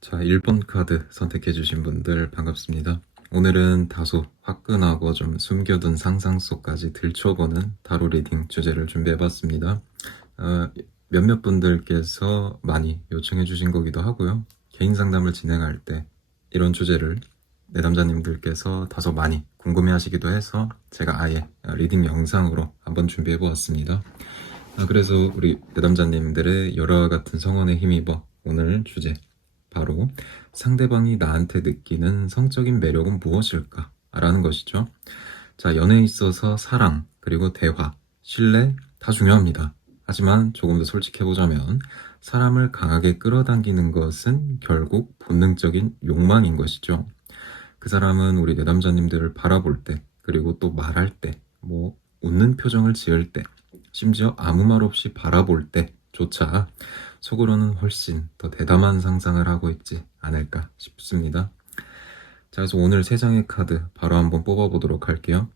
자, 1번 카드 선택해주신 분들 반갑습니다. 오늘은 다소 화끈하고 좀 숨겨둔 상상 속까지 들춰보는 타로 리딩 주제를 준비해봤습니다. 몇몇 분들께서 많이 요청해주신 거기도 하고요. 개인 상담을 진행할 때 이런 주제를 내담자님들께서 다소 많이 궁금해하시기도 해서 제가 아예 리딩 영상으로 한번 준비해보았습니다. 그래서 우리 내담자님들의 여러 같은 성원에 힘입어 오늘 주제 바로 상대방이 나한테 느끼는 성적인 매력은 무엇일까? 라는 것이죠. 자, 연애에 있어서 사랑, 그리고 대화, 신뢰 다 중요합니다. 하지만 조금 더 솔직해보자면 사람을 강하게 끌어당기는 것은 결국 본능적인 욕망인 것이죠. 그 사람은 우리 내담자님들을 바라볼 때, 그리고 또 말할 때, 웃는 표정을 지을 때, 심지어 아무 말 없이 바라볼 때조차 속으로는 훨씬 더 대담한 상상을 하고 있지 않을까 싶습니다. 자, 그래서 오늘 3장의 카드 바로 한번 뽑아보도록 할게요.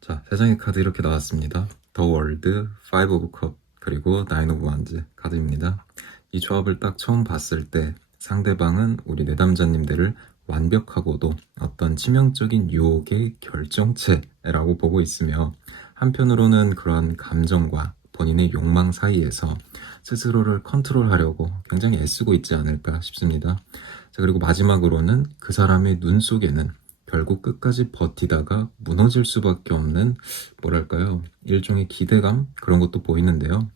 자, 3장의 카드 이렇게 나왔습니다. The World, Five of Cups, 그리고 Nine of Wands 카드입니다. 이 조합을 딱 처음 봤을 때 상대방은 우리 내담자님들을 완벽하고도 어떤 치명적인 유혹의 결정체라고 보고 있으며, 한편으로는 그런 감정과 본인의 욕망 사이에서 스스로를 컨트롤하려고 굉장히 애쓰고 있지 않을까 싶습니다. 자, 그리고 마지막으로는 그 사람의 눈 속에는 결국 끝까지 버티다가 무너질 수밖에 없는 일종의 기대감, 그런 것도 보이는데요.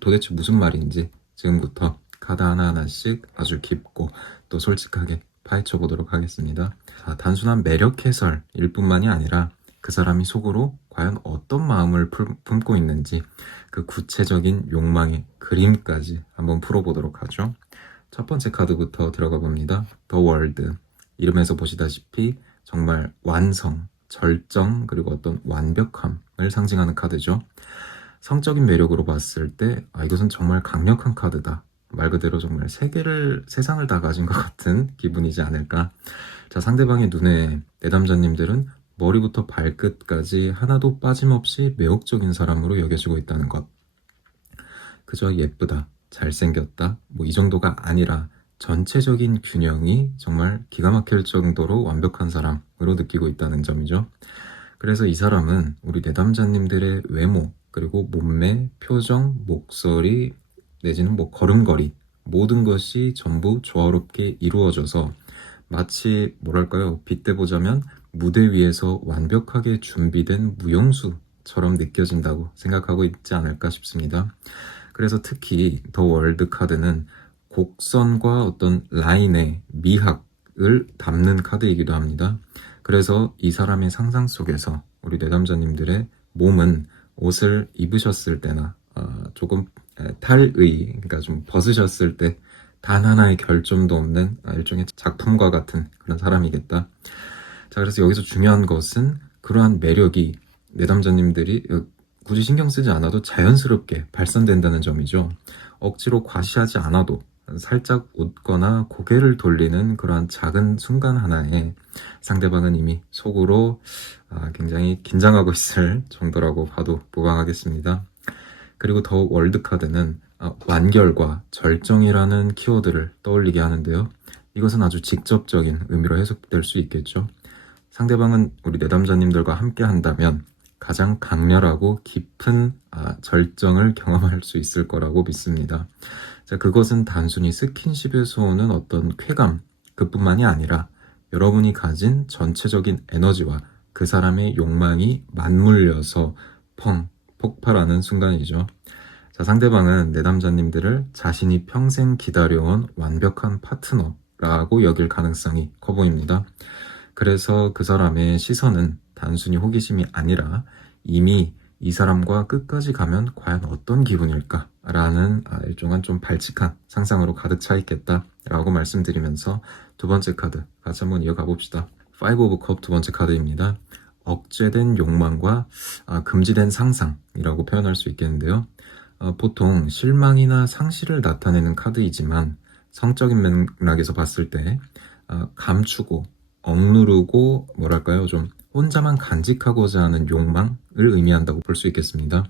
도대체 무슨 말인지 지금부터 카드 하나하나씩 아주 깊고 또 솔직하게 파헤쳐 보도록 하겠습니다. 자, 단순한 매력 해설일 뿐만이 아니라 그 사람이 속으로 과연 어떤 마음을 품고 있는지 그 구체적인 욕망의 그림까지 한번 풀어보도록 하죠. 첫 번째 카드부터 들어가 봅니다. The World. 이름에서 보시다시피 정말 완성, 절정, 그리고 어떤 완벽함을 상징하는 카드죠. 성적인 매력으로 봤을 때 이것은 정말 강력한 카드다. 말 그대로 정말 세상을 다 가진 것 같은 기분이지 않을까. 자, 상대방의 눈에 내담자님들은 머리부터 발끝까지 하나도 빠짐없이 매혹적인 사람으로 여겨지고 있다는 것. 그저 예쁘다, 잘생겼다, 이 정도가 아니라 전체적인 균형이 정말 기가 막힐 정도로 완벽한 사람으로 느끼고 있다는 점이죠. 그래서 이 사람은 우리 내담자님들의 외모, 그리고 몸매, 표정, 목소리, 내지는 걸음걸이, 모든 것이 전부 조화롭게 이루어져서 마치 빗대보자면 무대 위에서 완벽하게 준비된 무용수처럼 느껴진다고 생각하고 있지 않을까 싶습니다. 그래서 특히 더 월드 카드는 곡선과 어떤 라인의 미학을 담는 카드이기도 합니다. 그래서 이 사람의 상상 속에서 우리 내담자님들의 몸은 옷을 입으셨을 때나 조금 그러니까 좀 벗으셨을 때 단 하나의 결점도 없는 일종의 작품과 같은 그런 사람이겠다. 자, 그래서 여기서 중요한 것은 그러한 매력이 내담자님들이 굳이 신경 쓰지 않아도 자연스럽게 발산된다는 점이죠. 억지로 과시하지 않아도 살짝 웃거나 고개를 돌리는 그러한 작은 순간 하나에 상대방은 이미 속으로 굉장히 긴장하고 있을 정도라고 봐도 무방하겠습니다. 그리고 더 월드 카드는 완결과 절정이라는 키워드를 떠올리게 하는데요. 이것은 아주 직접적인 의미로 해석될 수 있겠죠. 상대방은 우리 내담자님들과 함께 한다면 가장 강렬하고 깊은 절정을 경험할 수 있을 거라고 믿습니다. 자, 그것은 단순히 스킨십에서 오는 어떤 쾌감, 그뿐만이 아니라 여러분이 가진 전체적인 에너지와 그 사람의 욕망이 맞물려서 폭발하는 순간이죠. 자, 상대방은 내담자님들을 자신이 평생 기다려온 완벽한 파트너라고 여길 가능성이 커 보입니다. 그래서 그 사람의 시선은 단순히 호기심이 아니라 이미 이 사람과 끝까지 가면 과연 어떤 기분일까? 라는 일종한 좀 발칙한 상상으로 가득 차 있겠다라고 말씀드리면서 두 번째 카드 같이 한번 이어가 봅시다. Five of Cups 두 번째 카드입니다. 억제된 욕망과 금지된 상상이라고 표현할 수 있겠는데요. 보통 실망이나 상실을 나타내는 카드이지만 성적인 맥락에서 봤을 때 감추고 억누르고 좀 혼자만 간직하고자 하는 욕망을 의미한다고 볼 수 있겠습니다.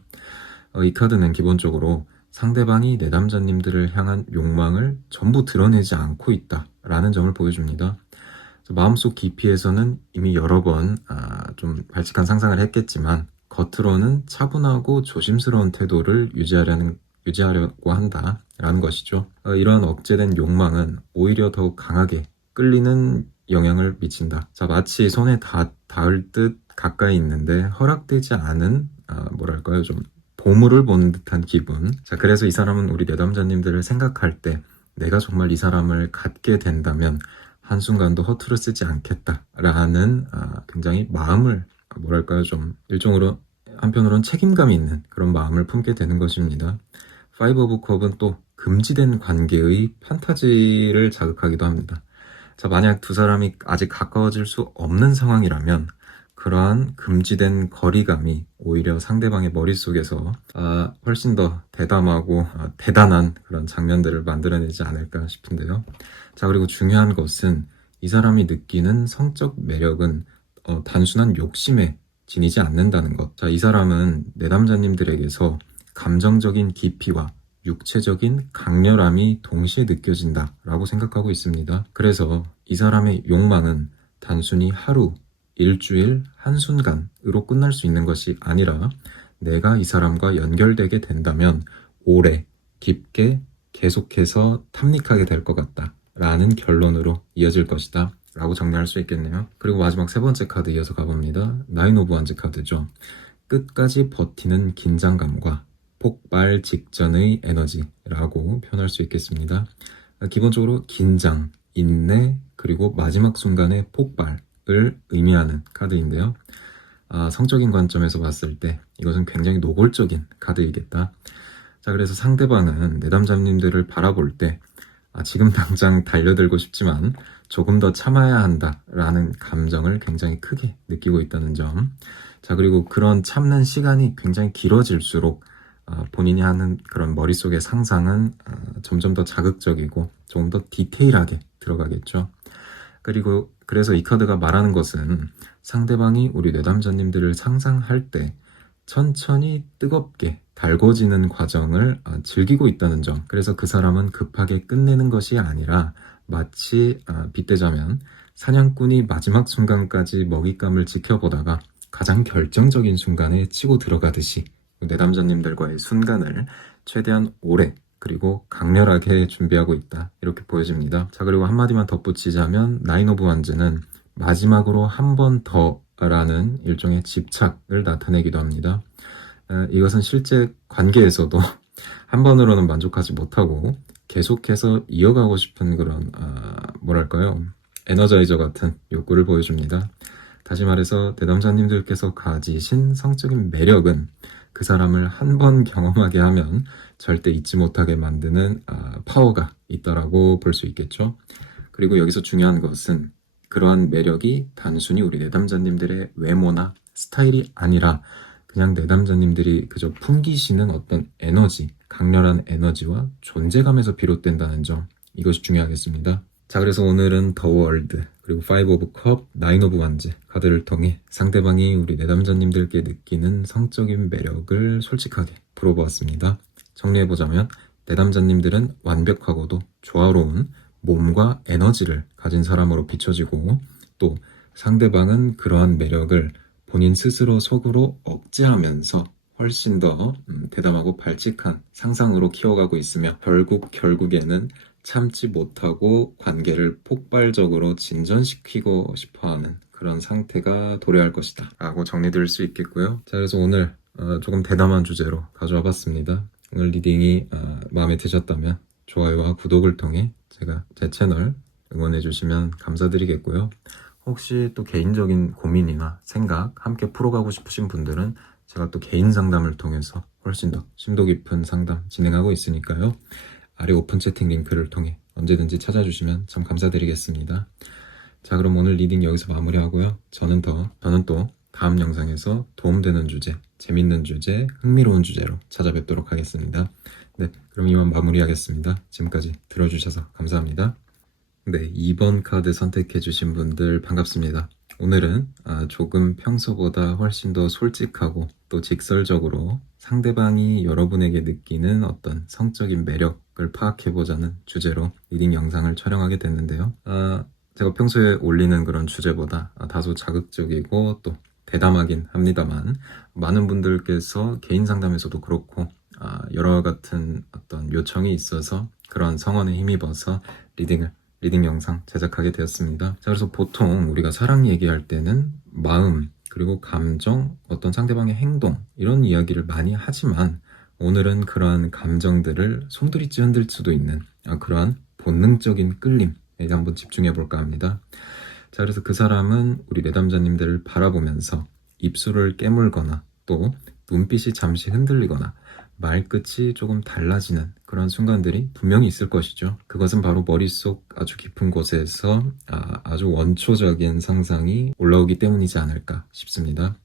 이 카드는 기본적으로 상대방이 내담자님들을 향한 욕망을 전부 드러내지 않고 있다라는 점을 보여줍니다. 마음속 깊이에서는 이미 여러 번 좀 발칙한 상상을 했겠지만 겉으로는 차분하고 조심스러운 태도를 유지하려고 한다라는 것이죠. 이러한 억제된 욕망은 오히려 더욱 강하게 끌리는 영향을 미친다. 자, 마치 손에 닿을 듯 가까이 있는데 허락되지 않은 뭐랄까요, 좀 보물을 보는 듯한 기분. 자, 그래서 이 사람은 우리 내담자님들을 생각할 때 내가 정말 이 사람을 갖게 된다면 한순간도 허투루 쓰지 않겠다라는 굉장히 마음을 뭐랄까요, 좀 일종으로 한편으로는 책임감이 있는 그런 마음을 품게 되는 것입니다. 파이브 오브 컵은 또 금지된 관계의 판타지를 자극하기도 합니다. 자, 만약 두 사람이 아직 가까워질 수 없는 상황이라면 그러한 금지된 거리감이 오히려 상대방의 머릿속에서 훨씬 더 대담하고 대단한 그런 장면들을 만들어내지 않을까 싶은데요. 자, 그리고 중요한 것은 이 사람이 느끼는 성적 매력은 단순한 욕심에 지니지 않는다는 것. 자, 이 사람은 내담자님들에게서 감정적인 깊이와 육체적인 강렬함이 동시에 느껴진다라고 생각하고 있습니다. 그래서 이 사람의 욕망은 단순히 하루, 일주일, 한순간으로 끝날 수 있는 것이 아니라 내가 이 사람과 연결되게 된다면 오래, 깊게, 계속해서 탐닉하게 될 것 같다 라는 결론으로 이어질 것이다 라고 정리할 수 있겠네요. 그리고 마지막 세 번째 카드 이어서 가봅니다. 나인 오브 완즈 카드죠. 끝까지 버티는 긴장감과 폭발 직전의 에너지라고 표현할 수 있겠습니다. 기본적으로 긴장, 인내, 그리고 마지막 순간의 폭발을 의미하는 카드인데요. 성적인 관점에서 봤을 때 이것은 굉장히 노골적인 카드이겠다. 자, 그래서 상대방은 내담자님들을 바라볼 때 지금 당장 달려들고 싶지만 조금 더 참아야 한다라는 감정을 굉장히 크게 느끼고 있다는 점. 자, 그리고 그런 참는 시간이 굉장히 길어질수록 본인이 하는 그런 머릿속의 상상은 점점 더 자극적이고 조금 더 디테일하게 들어가겠죠. 그리고 그래서 이 카드가 말하는 것은 상대방이 우리 내담자님들을 상상할 때 천천히 뜨겁게 달궈지는 과정을 즐기고 있다는 점. 그래서 그 사람은 급하게 끝내는 것이 아니라 마치 빗대자면 사냥꾼이 마지막 순간까지 먹잇감을 지켜보다가 가장 결정적인 순간에 치고 들어가듯이 내담자님들과의 순간을 최대한 오래 그리고 강렬하게 준비하고 있다, 이렇게 보여집니다. 자, 그리고 한마디만 덧붙이자면 나인 오브 완즈는 마지막으로 한 번 더라는 일종의 집착을 나타내기도 합니다. 이것은 실제 관계에서도 한 번으로는 만족하지 못하고 계속해서 이어가고 싶은 그런 뭐랄까요, 에너자이저 같은 욕구를 보여줍니다. 다시 말해서 내담자님들께서 가지신 성적인 매력은 그 사람을 한 번 경험하게 하면 절대 잊지 못하게 만드는 파워가 있다라고 볼 수 있겠죠. 그리고 여기서 중요한 것은 그러한 매력이 단순히 우리 내담자님들의 외모나 스타일이 아니라 그냥 내담자님들이 그저 풍기시는 어떤 에너지, 강렬한 에너지와 존재감에서 비롯된다는 점, 이것이 중요하겠습니다. 자, 그래서 오늘은 더 월드, 그리고 파이브 오브 컵, 나인 오브 완즈 카드를 통해 상대방이 우리 내담자님들께 느끼는 성적인 매력을 솔직하게 풀어보았습니다. 정리해보자면 내담자님들은 완벽하고도 조화로운 몸과 에너지를 가진 사람으로 비춰지고, 또 상대방은 그러한 매력을 본인 스스로 속으로 억제하면서 훨씬 더 대담하고 발칙한 상상으로 키워가고 있으며 결국에는 참지 못하고 관계를 폭발적으로 진전시키고 싶어하는 그런 상태가 도래할 것이다 라고 정리드릴 수 있겠고요. 자, 그래서 오늘 조금 대담한 주제로 가져와 봤습니다. 오늘 리딩이 마음에 드셨다면 좋아요와 구독을 통해 제 채널 응원해 주시면 감사드리겠고요. 혹시 또 개인적인 고민이나 생각 함께 풀어가고 싶으신 분들은 제가 또 개인 상담을 통해서 훨씬 더 심도 깊은 상담 진행하고 있으니까요. 아래 오픈 채팅 링크를 통해 언제든지 찾아주시면 참 감사드리겠습니다. 자, 그럼 오늘 리딩 여기서 마무리하고요. 저는 또 다음 영상에서 도움되는 주제, 재밌는 주제, 흥미로운 주제로 찾아뵙도록 하겠습니다. 네, 그럼 이만 마무리하겠습니다. 지금까지 들어주셔서 감사합니다. 네, 2번 카드 선택해주신 분들 반갑습니다. 오늘은 조금 평소보다 훨씬 더 솔직하고 또 직설적으로 상대방이 여러분에게 느끼는 어떤 성적인 매력을 파악해보자는 주제로 리딩 영상을 촬영하게 됐는데요. 제가 평소에 올리는 그런 주제보다 다소 자극적이고 또 대담하긴 합니다만, 많은 분들께서 개인 상담에서도 그렇고 여러 같은 어떤 요청이 있어서 그런 성원에 힘입어서 리딩 영상 제작하게 되었습니다. 자, 그래서 보통 우리가 사랑 얘기할 때는 마음, 그리고 감정, 어떤 상대방의 행동, 이런 이야기를 많이 하지만, 오늘은 그러한 감정들을 손들이지 흔들 수도 있는 그러한 본능적인 끌림에 한번 집중해 볼까 합니다. 자, 그래서 그 사람은 우리 내담자님들을 바라보면서 입술을 깨물거나 또 눈빛이 잠시 흔들리거나 말끝이 조금 달라지는 그런 순간들이 분명히 있을 것이죠. 그것은 바로 머릿속 아주 깊은 곳에서 아주 원초적인 상상이 올라오기 때문이지 않을까 싶습니다.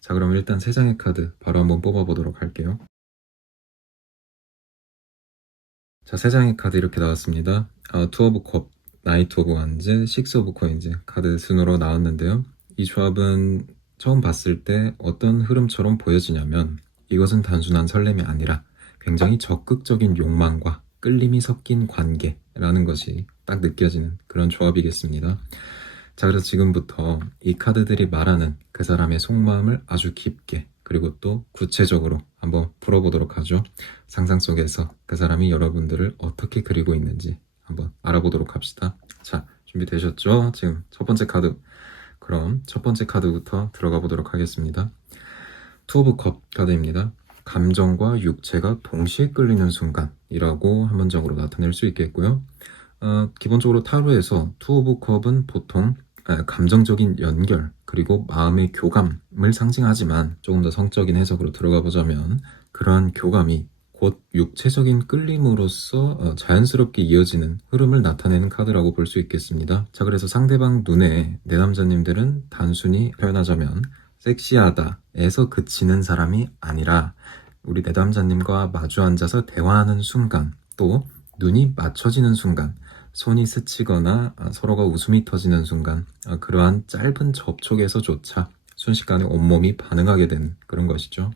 자, 그럼 일단 3장의 카드 바로 한번 뽑아보도록 할게요. 자, 3장의 카드 이렇게 나왔습니다. 투 오브 컵, 나이트 오브 완즈, 식스 오브 코인즈 카드 순으로 나왔는데요. 이 조합은 처음 봤을 때 어떤 흐름처럼 보여지냐면, 이것은 단순한 설렘이 아니라 굉장히 적극적인 욕망과 끌림이 섞인 관계라는 것이 딱 느껴지는 그런 조합이겠습니다. 자, 그래서 지금부터 이 카드들이 말하는 그 사람의 속마음을 아주 깊게, 그리고 또 구체적으로 한번 풀어보도록 하죠. 상상 속에서 그 사람이 여러분들을 어떻게 그리고 있는지 한번 알아보도록 합시다. 자, 준비되셨죠? 지금 첫 번째 카드. 그럼 첫 번째 카드부터 들어가 보도록 하겠습니다. 투 오브 컵 카드입니다. 감정과 육체가 동시에 끌리는 순간이라고 한문적으로 나타낼 수 있겠고요. 기본적으로 타로에서 투 오브 컵은 보통 감정적인 연결, 그리고 마음의 교감을 상징하지만, 조금 더 성적인 해석으로 들어가 보자면 그러한 교감이 곧 육체적인 끌림으로써 자연스럽게 이어지는 흐름을 나타내는 카드라고 볼 수 있겠습니다. 자, 그래서 상대방 눈에 내남자님들은 단순히 표현하자면 섹시하다에서 그치는 사람이 아니라, 우리 내담자님과 마주 앉아서 대화하는 순간, 또 눈이 맞춰지는 순간, 손이 스치거나 서로가 웃음이 터지는 순간, 그러한 짧은 접촉에서조차 순식간에 온몸이 반응하게 되는 그런 것이죠.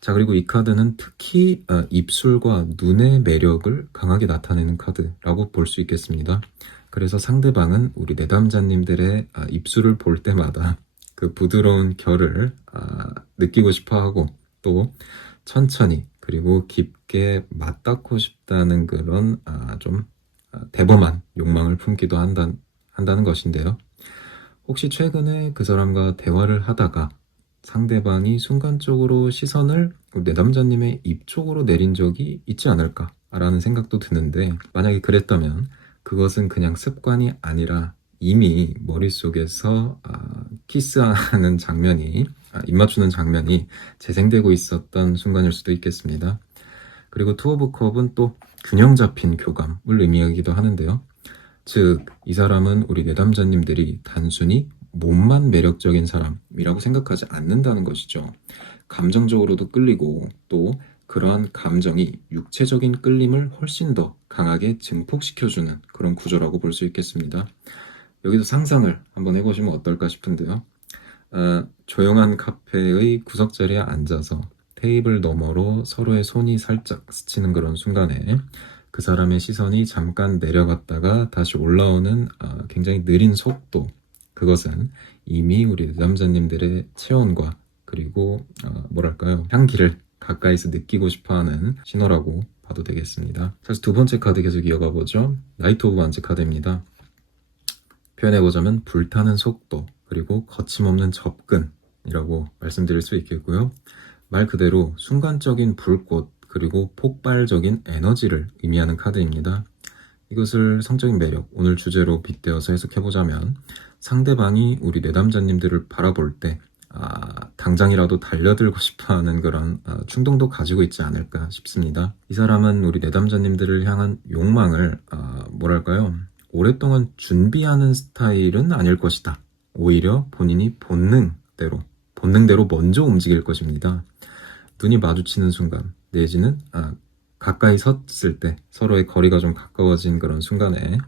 자, 그리고 이 카드는 특히 입술과 눈의 매력을 강하게 나타내는 카드라고 볼 수 있겠습니다. 그래서 상대방은 우리 내담자님들의 입술을 볼 때마다 그 부드러운 결을 느끼고 싶어하고, 또 천천히 그리고 깊게 맞닿고 싶다는 그런 좀 대범한 욕망을 품기도 한다는 것인데요. 혹시 최근에 그 사람과 대화를 하다가 상대방이 순간적으로 시선을 내담자님의 입 쪽으로 내린 적이 있지 않을까라는 생각도 드는데, 만약에 그랬다면 그것은 그냥 습관이 아니라 이미 머릿속에서 키스하는 장면이, 입 맞추는 장면이 재생되고 있었던 순간일 수도 있겠습니다. 그리고 투 오브 컵은 또 균형 잡힌 교감을 의미하기도 하는데요. 즉, 이 사람은 우리 내담자님들이 단순히 몸만 매력적인 사람이라고 생각하지 않는다는 것이죠. 감정적으로도 끌리고, 또 그러한 감정이 육체적인 끌림을 훨씬 더 강하게 증폭시켜주는 그런 구조라고 볼 수 있겠습니다. 여기서 상상을 한번 해보시면 어떨까 싶은데요. 조용한 카페의 구석자리에 앉아서 테이블 너머로 서로의 손이 살짝 스치는 그런 순간에 그 사람의 시선이 잠깐 내려갔다가 다시 올라오는 굉장히 느린 속도, 그것은 이미 우리 내담자님들의 체온과 그리고 향기를 가까이서 느끼고 싶어하는 신호라고 봐도 되겠습니다. 그래서 두 번째 카드 계속 이어가 보죠. 나이트 오브 완즈 카드입니다. 표현해보자면 불타는 속도, 그리고 거침없는 접근이라고 말씀드릴 수 있겠고요. 말 그대로 순간적인 불꽃, 그리고 폭발적인 에너지를 의미하는 카드입니다. 이것을 성적인 매력, 오늘 주제로 빗대어서 해석해보자면, 상대방이 우리 내담자님들을 바라볼 때 당장이라도 달려들고 싶어하는 그런 충동도 가지고 있지 않을까 싶습니다. 이 사람은 우리 내담자님들을 향한 욕망을 오랫동안 준비하는 스타일은 아닐 것이다. 오히려 본인이 본능대로 먼저 움직일 것입니다. 눈이 마주치는 순간, 내지는 가까이 섰을 때, 서로의 거리가 좀 가까워진 그런 순간에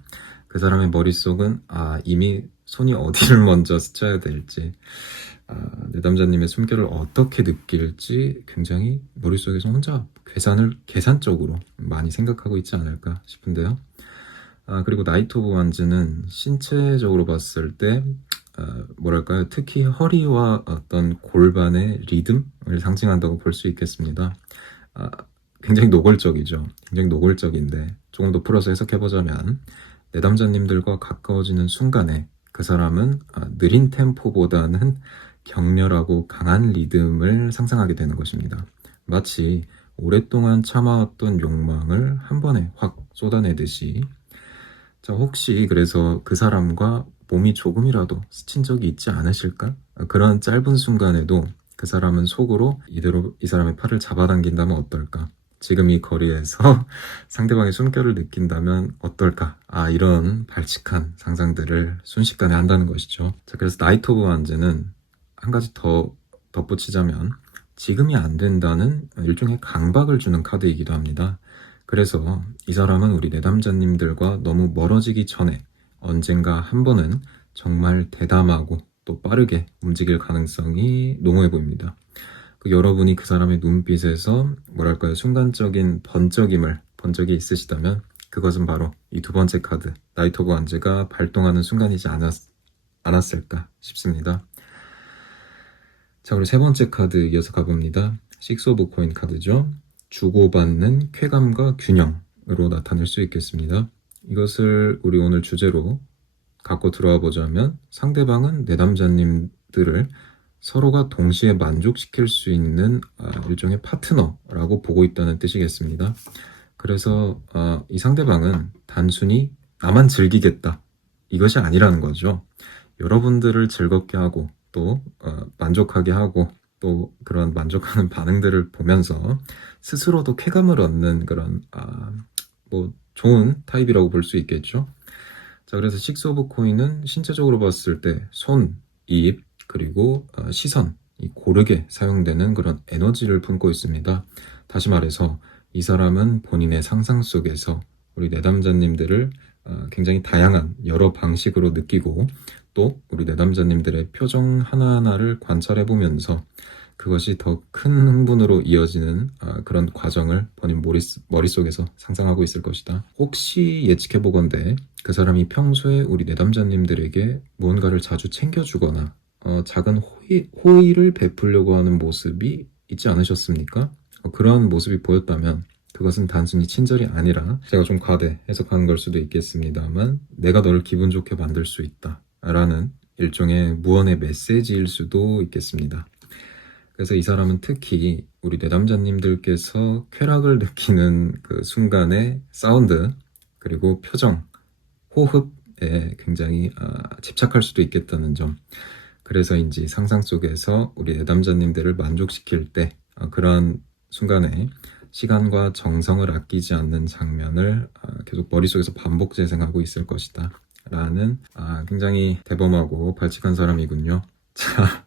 그 사람의 머릿속은 이미 손이 어디를 먼저 스쳐야 될지, 내담자님의 숨결을 어떻게 느낄지 굉장히 머릿속에서 혼자 계산적으로 많이 생각하고 있지 않을까 싶은데요. 그리고 나이트 오브 완즈는 신체적으로 봤을 때 뭐랄까요, 특히 허리와 어떤 골반의 리듬을 상징한다고 볼 수 있겠습니다. 굉장히 노골적이죠. 굉장히 노골적인데 조금 더 풀어서 해석해보자면 내담자님들과 가까워지는 순간에 그 사람은 느린 템포보다는 격렬하고 강한 리듬을 상상하게 되는 것입니다. 마치 오랫동안 참아왔던 욕망을 한 번에 확 쏟아내듯이. 자, 혹시 그래서 그 사람과 몸이 조금이라도 스친 적이 있지 않으실까? 그런 짧은 순간에도 그 사람은 속으로 이대로 이 사람의 팔을 잡아당긴다면 어떨까? 지금 이 거리에서 상대방의 숨결을 느낀다면 어떨까? 이런 발칙한 상상들을 순식간에 한다는 것이죠. 자, 그래서 나이트 오브 완즈는 한 가지 더 덧붙이자면 지금이 안 된다는 일종의 강박을 주는 카드이기도 합니다. 그래서 이 사람은 우리 내담자님들과 너무 멀어지기 전에 언젠가 한 번은 정말 대담하고 또 빠르게 움직일 가능성이 농후해 보입니다. 여러분이 그 사람의 눈빛에서 뭐랄까요, 순간적인 번쩍이 있으시다면 그것은 바로 이 두 번째 카드 나이트 오브 완즈가 발동하는 순간이지 않았을까 싶습니다. 자, 그리고 세 번째 카드 이어서 가봅니다. 식스 오브 코인 카드죠. 주고받는 쾌감과 균형으로 나타낼 수 있겠습니다. 이것을 우리 오늘 주제로 갖고 들어와 보자면 상대방은 내담자님들을 서로가 동시에 만족시킬 수 있는 일종의 파트너라고 보고 있다는 뜻이겠습니다. 그래서 이 상대방은 단순히 나만 즐기겠다 이것이 아니라는 거죠. 여러분들을 즐겁게 하고 또 만족하게 하고 또 그런 만족하는 반응들을 보면서 스스로도 쾌감을 얻는 그런 좋은 타입이라고 볼 수 있겠죠. 자, 그래서 식스 오브 코인은 신체적으로 봤을 때 손, 입, 그리고 시선, 이 고르게 사용되는 그런 에너지를 품고 있습니다. 다시 말해서 이 사람은 본인의 상상 속에서 우리 내담자님들을 굉장히 다양한 여러 방식으로 느끼고 또 우리 내담자님들의 표정 하나하나를 관찰해보면서 그것이 더 큰 흥분으로 이어지는 그런 과정을 본인 머릿속에서 상상하고 있을 것이다. 혹시 예측해보건대 그 사람이 평소에 우리 내담자님들에게 무언가를 자주 챙겨주거나 작은 호의를 베풀려고 하는 모습이 있지 않으셨습니까? 그런 모습이 보였다면 그것은 단순히 친절이 아니라 제가 좀 과대 해석하는 걸 수도 있겠습니다만 내가 너를 기분 좋게 만들 수 있다 라는 일종의 무언의 메시지일 수도 있겠습니다. 그래서 이 사람은 특히 우리 내담자님들께서 쾌락을 느끼는 그 순간의 사운드 그리고 표정, 호흡에 굉장히 집착할 수도 있겠다는 점. 그래서인지 상상 속에서 우리 내담자님들을 만족시킬 때 그런 순간에 시간과 정성을 아끼지 않는 장면을 계속 머릿속에서 반복 재생하고 있을 것이다 라는 굉장히 대범하고 발칙한 사람이군요. 자,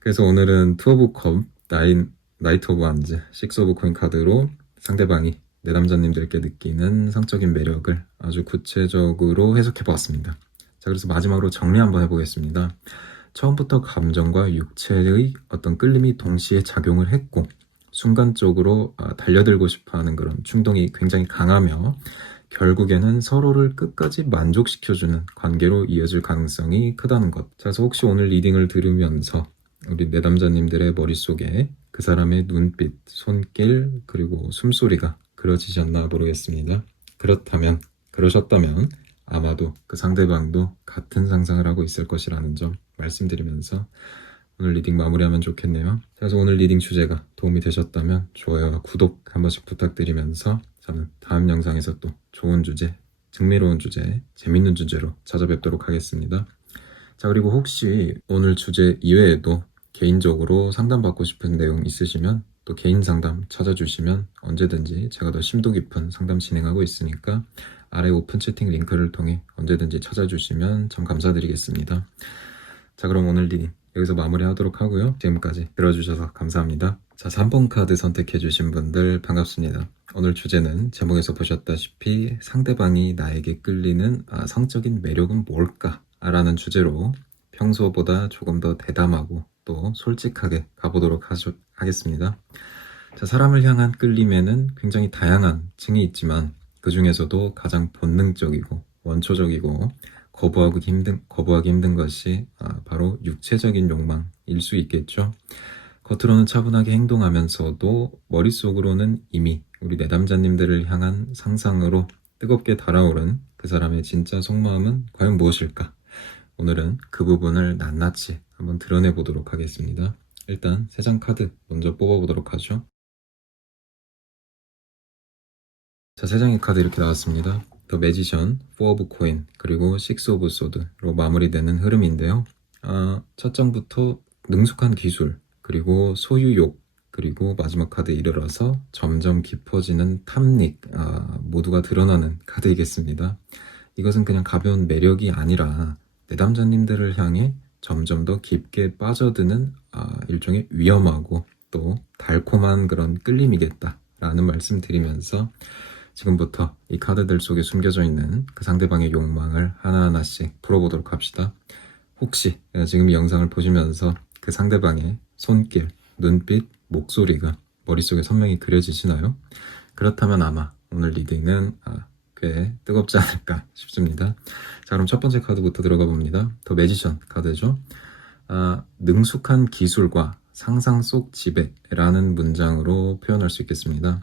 그래서 오늘은 투 오브 컵, 나이트 오브 완즈, 식스 오브 코인 카드로 상대방이 내담자님들께 느끼는 성적인 매력을 아주 구체적으로 해석해보았습니다. 자, 그래서 마지막으로 정리 한번 해보겠습니다. 처음부터 감정과 육체의 어떤 끌림이 동시에 작용을 했고 순간적으로 달려들고 싶어하는 그런 충동이 굉장히 강하며 결국에는 서로를 끝까지 만족시켜주는 관계로 이어질 가능성이 크다는 것. 자, 그래서 혹시 오늘 리딩을 들으면서 우리 내담자님들의 머릿속에 그 사람의 눈빛, 손길, 그리고 숨소리가 그려지셨나 모르겠습니다. 그러셨다면 아마도 그 상대방도 같은 상상을 하고 있을 것이라는 점 말씀드리면서 오늘 리딩 마무리하면 좋겠네요. 그래서 오늘 리딩 주제가 도움이 되셨다면 좋아요와 구독 한 번씩 부탁드리면서 저는 다음 영상에서 또 좋은 주제, 흥미로운 주제, 재밌는 주제로 찾아뵙도록 하겠습니다. 자, 그리고 혹시 오늘 주제 이외에도 개인적으로 상담받고 싶은 내용 있으시면 또 개인 상담 찾아주시면 언제든지 제가 더 심도 깊은 상담 진행하고 있으니까 아래 오픈 채팅 링크를 통해 언제든지 찾아주시면 참 감사드리겠습니다. 자, 그럼 오늘 리딩 여기서 마무리하도록 하고요. 지금까지 들어주셔서 감사합니다. 자, 3번 카드 선택해주신 분들 반갑습니다. 오늘 주제는 제목에서 보셨다시피 상대방이 나에게 끌리는 성적인 매력은 뭘까? 라는 주제로 평소보다 조금 더 대담하고 또 솔직하게 가보도록 하겠습니다. 자, 사람을 향한 끌림에는 굉장히 다양한 층이 있지만 그 중에서도 가장 본능적이고 원초적이고 거부하기 힘든 것이 바로 육체적인 욕망일 수 있겠죠. 겉으로는 차분하게 행동하면서도 머릿속으로는 이미 우리 내담자님들을 향한 상상으로 뜨겁게 달아오른 그 사람의 진짜 속마음은 과연 무엇일까? 오늘은 그 부분을 낱낱이 한번 드러내 보도록 하겠습니다. 일단 3장 카드 먼저 뽑아보도록 하죠. 자, 3장의 카드 이렇게 나왔습니다. 더 매지션, 4 오브 코인, 그리고 6 오브 소드로 마무리되는 흐름인데요. 첫 장부터 능숙한 기술, 그리고 소유욕, 그리고 마지막 카드에 이르러서 점점 깊어지는 탐닉, 모두가 드러나는 카드이겠습니다. 이것은 그냥 가벼운 매력이 아니라 내담자님들을 향해 점점 더 깊게 빠져드는 일종의 위험하고 또 달콤한 그런 끌림이겠다라는 말씀 드리면서 지금부터 이 카드들 속에 숨겨져 있는 그 상대방의 욕망을 하나하나씩 풀어보도록 합시다. 혹시 지금 이 영상을 보시면서 그 상대방의 손길, 눈빛, 목소리가 머릿속에 선명히 그려지시나요? 그렇다면 아마 오늘 리딩은 꽤 뜨겁지 않을까 싶습니다. 자, 그럼 첫 번째 카드부터 들어가 봅니다. 더 매지션 카드죠. 능숙한 기술과 상상 속 지배라는 문장으로 표현할 수 있겠습니다.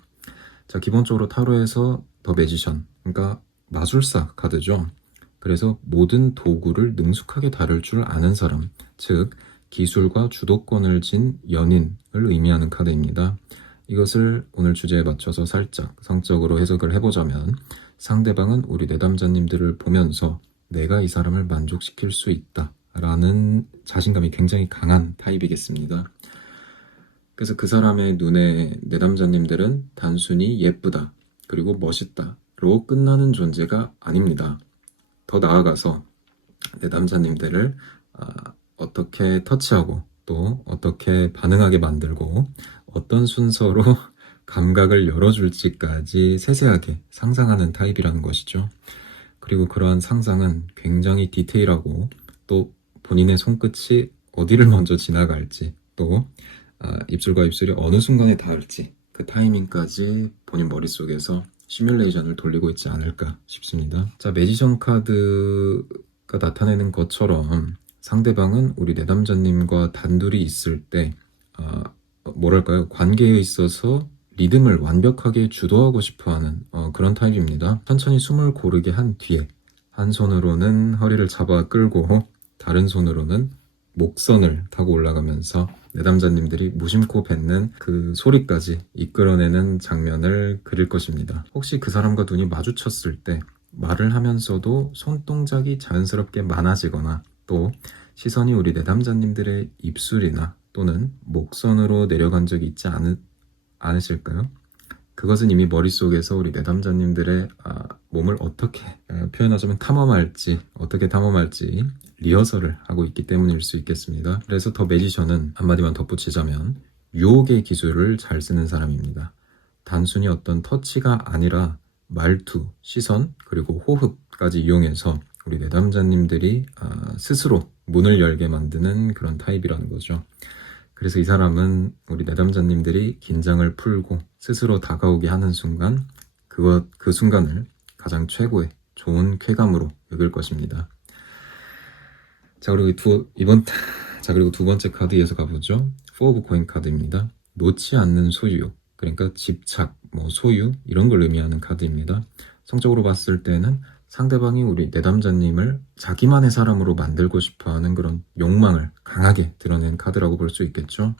자, 기본적으로 타로에서 더 매지션, 그러니까 마술사 카드죠. 그래서 모든 도구를 능숙하게 다룰 줄 아는 사람, 즉 기술과 주도권을 쥔 연인을 의미하는 카드입니다. 이것을 오늘 주제에 맞춰서 살짝 성적으로 해석을 해보자면 상대방은 우리 내담자님들을 보면서 내가 이 사람을 만족시킬 수 있다 라는 자신감이 굉장히 강한 타입이겠습니다. 그래서 그 사람의 눈에 내담자님들은 단순히 예쁘다 그리고 멋있다로 끝나는 존재가 아닙니다. 더 나아가서 내담자님들을 어떻게 터치하고 또 어떻게 반응하게 만들고 어떤 순서로 감각을 열어줄지까지 세세하게 상상하는 타입이라는 것이죠. 그리고 그러한 상상은 굉장히 디테일하고 또 본인의 손끝이 어디를 먼저 지나갈지 또 입술과 입술이 어느 순간에 닿을지 그 타이밍까지 본인 머릿속에서 시뮬레이션을 돌리고 있지 않을까 싶습니다. 자, 매지션 카드가 나타내는 것처럼 상대방은 우리 내담자님과 단둘이 있을 때 뭐랄까요, 관계에 있어서 리듬을 완벽하게 주도하고 싶어하는 그런 타입입니다. 천천히 숨을 고르게 한 뒤에 한 손으로는 허리를 잡아 끌고 다른 손으로는 목선을 타고 올라가면서 내담자님들이 무심코 뱉는 그 소리까지 이끌어내는 장면을 그릴 것입니다. 혹시 그 사람과 눈이 마주쳤을 때 말을 하면서도 손동작이 자연스럽게 많아지거나 또 시선이 우리 내담자님들의 입술이나 또는 목선으로 내려간 적이 있지 않으실까요? 그것은 이미 머릿속에서 우리 내담자님들의 몸을 어떻게 표현하자면 어떻게 탐험할지 리허설을 하고 있기 때문일 수 있겠습니다. 그래서 더 매지션은 한마디만 덧붙이자면 유혹의 기술을 잘 쓰는 사람입니다. 단순히 어떤 터치가 아니라 말투, 시선, 그리고 호흡까지 이용해서 우리 내담자님들이 스스로 문을 열게 만드는 그런 타입이라는 거죠. 그래서 이 사람은 우리 내담자님들이 긴장을 풀고 스스로 다가오게 하는 순간 그 순간을 가장 최고의 좋은 쾌감으로 여길 것입니다. 자, 그리고 두 번째 카드 이어서 가보죠. 4 오브 코인 카드입니다. 놓지 않는 소유욕, 그러니까 집착, 소유 이런 걸 의미하는 카드입니다. 성적으로 봤을 때는 상대방이 우리 내담자님을 자기만의 사람으로 만들고 싶어하는 그런 욕망을 강하게 드러낸 카드라고 볼 수 있겠죠.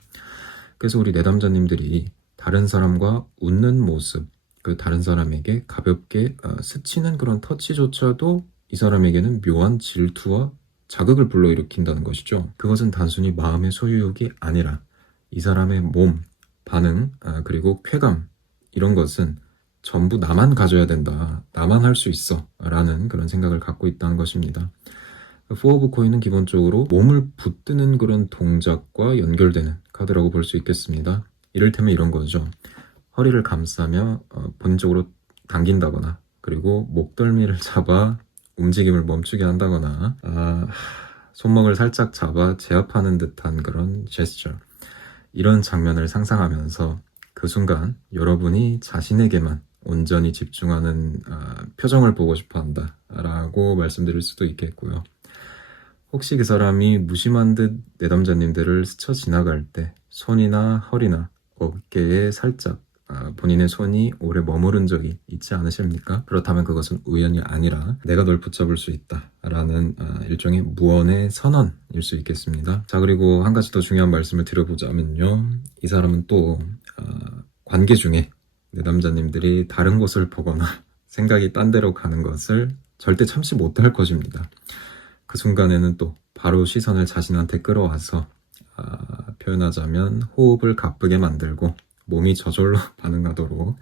그래서 우리 내담자님들이 다른 사람과 웃는 모습, 그 다른 사람에게 가볍게 스치는 그런 터치조차도 이 사람에게는 묘한 질투와 자극을 불러일으킨다는 것이죠. 그것은 단순히 마음의 소유욕이 아니라 이 사람의 몸, 반응, 그리고 쾌감 이런 것은 전부 나만 가져야 된다, 나만 할 수 있어 라는 그런 생각을 갖고 있다는 것입니다. 4 오브 코인은 기본적으로 몸을 붙드는 그런 동작과 연결되는 카드라고 볼 수 있겠습니다. 이를테면 이런 거죠. 허리를 감싸며 본적으로 당긴다거나 그리고 목덜미를 잡아 움직임을 멈추게 한다거나 손목을 살짝 잡아 제압하는 듯한 그런 제스처, 이런 장면을 상상하면서 그 순간 여러분이 자신에게만 온전히 집중하는 표정을 보고 싶어 한다 라고 말씀드릴 수도 있겠고요. 혹시 그 사람이 무심한 듯 내담자님들을 스쳐 지나갈 때 손이나 허리나 어깨에 살짝 본인의 손이 오래 머무른 적이 있지 않으십니까? 그렇다면 그것은 우연이 아니라 내가 널 붙잡을 수 있다 라는 일종의 무언의 선언일 수 있겠습니다. 자, 그리고 한 가지 더 중요한 말씀을 드려보자면요, 이 사람은 또 관계 중에 내담자님들이 다른 곳을 보거나 생각이 딴 데로 가는 것을 절대 참지 못할 것입니다. 그 순간에는 또 바로 시선을 자신한테 끌어와서 표현하자면 호흡을 가쁘게 만들고 몸이 저절로 반응하도록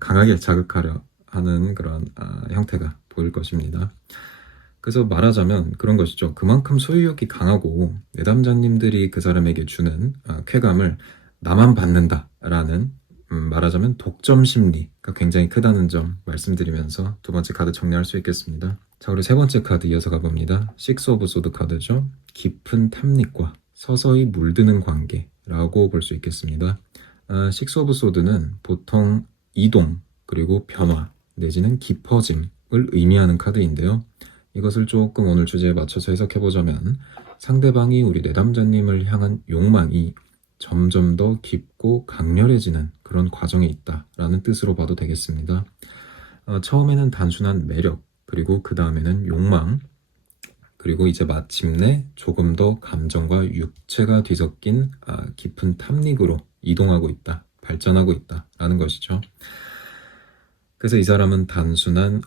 강하게 자극하려 하는 그런 형태가 보일 것입니다. 그래서 말하자면 그런 것이죠. 그만큼 소유욕이 강하고 내담자님들이 그 사람에게 주는 쾌감을 나만 받는다라는 말하자면 독점 심리가 굉장히 크다는 점 말씀드리면서 두 번째 카드 정리할 수 있겠습니다. 자, 그리고 세 번째 카드 이어서 가봅니다. 식스 오브 소드 카드죠. 깊은 탐닉과 서서히 물드는 관계라고 볼 수 있겠습니다. 식스 오브 소드는 보통 이동 그리고 변화 내지는 깊어짐을 의미하는 카드인데요. 이것을 조금 오늘 주제에 맞춰서 해석해보자면 상대방이 우리 내담자님을 향한 욕망이 점점 더 깊고 강렬해지는 그런 과정에 있다라는 뜻으로 봐도 되겠습니다. 처음에는 단순한 매력, 그리고 그 다음에는 욕망, 그리고 이제 마침내 조금 더 감정과 육체가 뒤섞인 깊은 탐닉으로 이동하고 있다, 발전하고 있다라는 것이죠. 그래서 이 사람은 단순한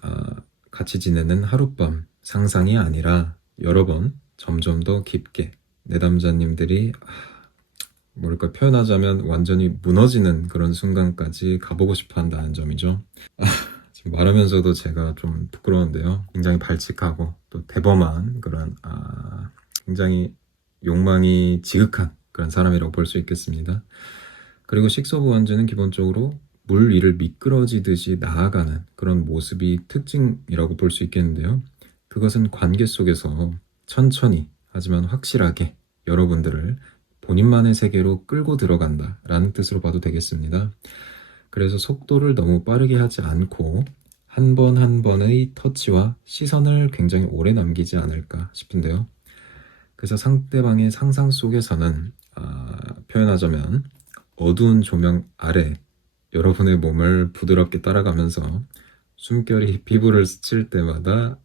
같이 지내는 하룻밤 상상이 아니라 여러 번 점점 더 깊게 내담자님들이 뭐랄까 표현하자면 완전히 무너지는 그런 순간까지 가보고 싶어 한다는 점이죠. 지금 말하면서도 제가 좀 부끄러운데요. 굉장히 발칙하고 또 대범한 그런 굉장히 욕망이 지극한 그런 사람이라고 볼 수 있겠습니다. 그리고 식스 오브 원즈는 기본적으로 물 위를 미끄러지듯이 나아가는 그런 모습이 특징이라고 볼 수 있겠는데요. 그것은 관계 속에서 천천히 하지만 확실하게 여러분들을 본인만의 세계로 끌고 들어간다라는 뜻으로 봐도 되겠습니다. 그래서 속도를 너무 빠르게 하지 않고 한 번 한 번의 터치와 시선을 굉장히 오래 남기지 않을까 싶은데요. 그래서 상대방의 상상 속에서는 표현하자면 어두운 조명 아래 여러분의 몸을 부드럽게 따라가면서 숨결이 피부를 스칠 때마다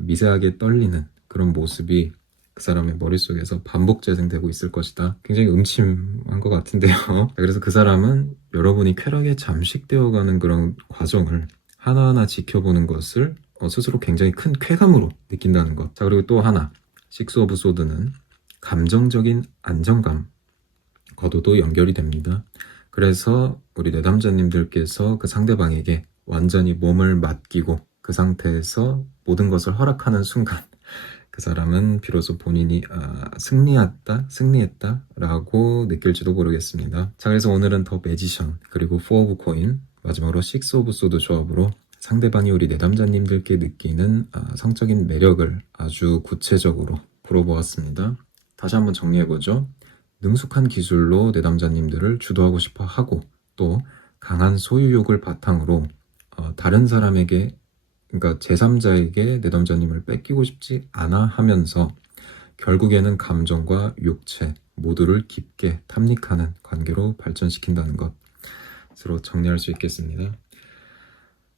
미세하게 떨리는 그런 모습이 그 사람의 머릿속에서 반복 재생되고 있을 것이다. 굉장히 음침한 것 같은데요. 그래서 그 사람은 여러분이 쾌락에 잠식되어가는 그런 과정을 하나하나 지켜보는 것을 스스로 굉장히 큰 쾌감으로 느낀다는 것. 자, 그리고 또 하나, 식스 오브 소드는 감정적인 안정감과도 연결이 됩니다. 그래서 우리 내담자님들께서 그 상대방에게 완전히 몸을 맡기고 그 상태에서 모든 것을 허락하는 순간 그 사람은 비로소 본인이 승리했다 라고 느낄지도 모르겠습니다. 자, 그래서 오늘은 더 매지션 그리고 4 오브 코인 마지막으로 6 오브 소드 조합으로 상대방이 우리 내담자님들께 느끼는 성적인 매력을 아주 구체적으로 풀어보았습니다. 다시 한번 정리해보죠. 능숙한 기술로 내담자님들을 주도하고 싶어 하고 또 강한 소유욕을 바탕으로 다른 사람에게 그러니까 제3자에게 내담자님을 뺏기고 싶지 않아 하면서 결국에는 감정과 육체 모두를 깊게 탐닉하는 관계로 발전시킨다는 것으로 정리할 수 있겠습니다.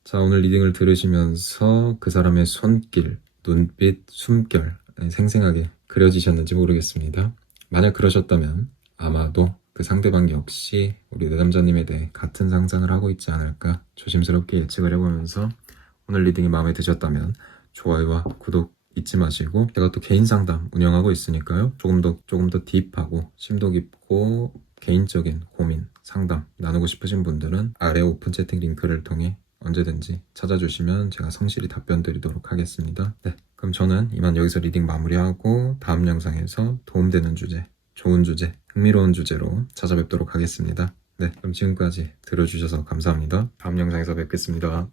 자, 오늘 리딩을 들으시면서 그 사람의 손길, 눈빛, 숨결 생생하게 그려지셨는지 모르겠습니다. 만약 그러셨다면 아마도 그 상대방 역시 우리 내담자님에 대해 같은 상상을 하고 있지 않을까 조심스럽게 예측을 해보면서 오늘 리딩이 마음에 드셨다면 좋아요와 구독 잊지 마시고 제가 또 개인 상담 운영하고 있으니까요. 조금 더 딥하고 심도 깊고 개인적인 고민, 상담 나누고 싶으신 분들은 아래 오픈 채팅 링크를 통해 언제든지 찾아주시면 제가 성실히 답변 드리도록 하겠습니다. 네, 그럼 저는 이만 여기서 리딩 마무리하고 다음 영상에서 도움되는 주제, 좋은 주제, 흥미로운 주제로 찾아뵙도록 하겠습니다. 네, 그럼 지금까지 들어주셔서 감사합니다. 다음 영상에서 뵙겠습니다.